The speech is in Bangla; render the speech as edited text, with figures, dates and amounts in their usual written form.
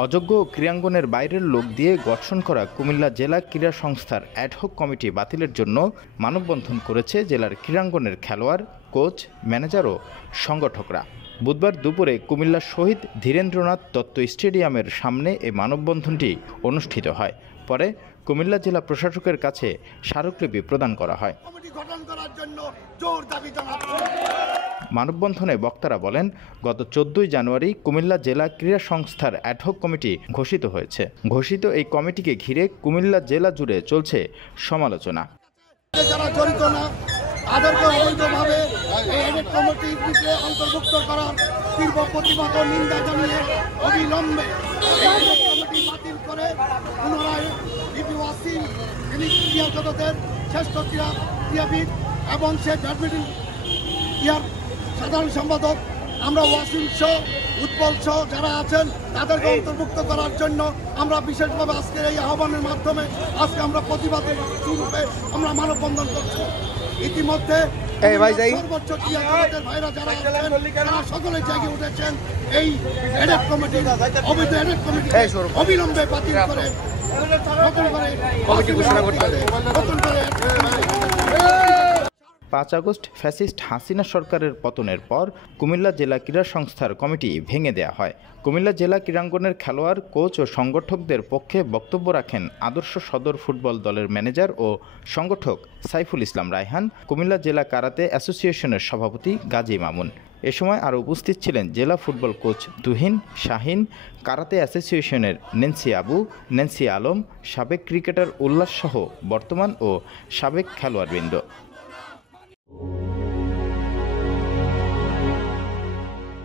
অযোগ্য ক্রীড়াঙ্গনের বাইরের লোক দিয়ে গঠন করা কুমিল্লা জেলা ক্রীড়া সংস্থার অ্যাডহক কমিটি বাতিলের জন্য মানববন্ধন করেছে জেলার ক্রীড়াঙ্গনের খেলোয়াড়, কোচ, ম্যানেজার ও সংগঠকরা। বুধবার দুপুরে কুমিল্লা শহীদ ধীরেন্দ্রনাথ দত্ত স্টেডিয়ামের সামনে এই মানববন্ধনটি অনুষ্ঠিত হয়। পরে কুমিল্লা জেলা প্রশাসকের কাছে স্মারকলিপি প্রদান করা হয়। মানববন্ধনে বক্তারা বলেন, গত 14 জানুয়ারি কুমিল্লা জেলা ক্রীড়া সংস্থার অ্যাডহক কমিটি ঘোষিত হয়েছে। ঘোষিত এই কমিটিকে ঘিরে কুমিল্লা জেলা জুড়ে চলছে সমালোচনা। যারা জড়িত না তাদেরকে অবৈধভাবে এই কমিটির ভিতরে অন্তর্ভুক্ত করার তীব্র প্রতিবাদ ও নিন্দা জানিয়ে অবিলম্বে কমিটি বাতিল করে পুনরায় বিপি ওয়াসিম, যিনি ক্রীড়া জগতের শ্রেষ্ঠ ক্রীড়াবিদ এবং সে ব্যাডমিন্টন ইয়ার সাধারণ সম্পাদক, আমরা ওয়াসিম সহ উৎপল সহ যারা আছেন তাদেরকে অন্তর্ভুক্ত করার জন্য আমরা বিশেষভাবে আজকের এই আহ্বানের মাধ্যমে আজকে আমরা প্রতিবাদের রূপে আমরা মানববন্ধন করছি। ইতিমধ্যে সর্বোচ্চ ক্রীড়া জগতের ভাইরা যারা আছেন তারা সকলে জেগে উঠেছেন এই অ্যাডহক কমিটি, অবৈধ অ্যাডহক কমিটি অবিলম্বে বাতিল করে নতুন করে 5 আগস্ট ফ্যাসিস্ট হাসিনা সরকারের পতনের পর কুমিল্লা জেলা ক্রীড়া সংস্থার কমিটি ভেঙে দেওয়া হয়। কুমিল্লা জেলা ক্রীড়াঙ্গনের খেলোয়াড়, কোচ ও সংগঠকদের পক্ষে বক্তব্য রাখেন আদর্শ সদর ফুটবল দলের ম্যানেজার ও সংগঠক সাইফুল ইসলাম রায়হান, কুমিল্লা জেলা কারাতে অ্যাসোসিয়েশনের সভাপতি গাজী মামুন। এ সময় আরও উপস্থিত ছিলেন জেলা football coach Tuhin, Shahin, karate অ্যাসোসিয়েশনের নেন্সি আবু, নেন্সি আলম, সাবেক ক্রিকেটার উল্লাস সহ বর্তমান ও সাবেক খেলোয়াড়বৃন্দ।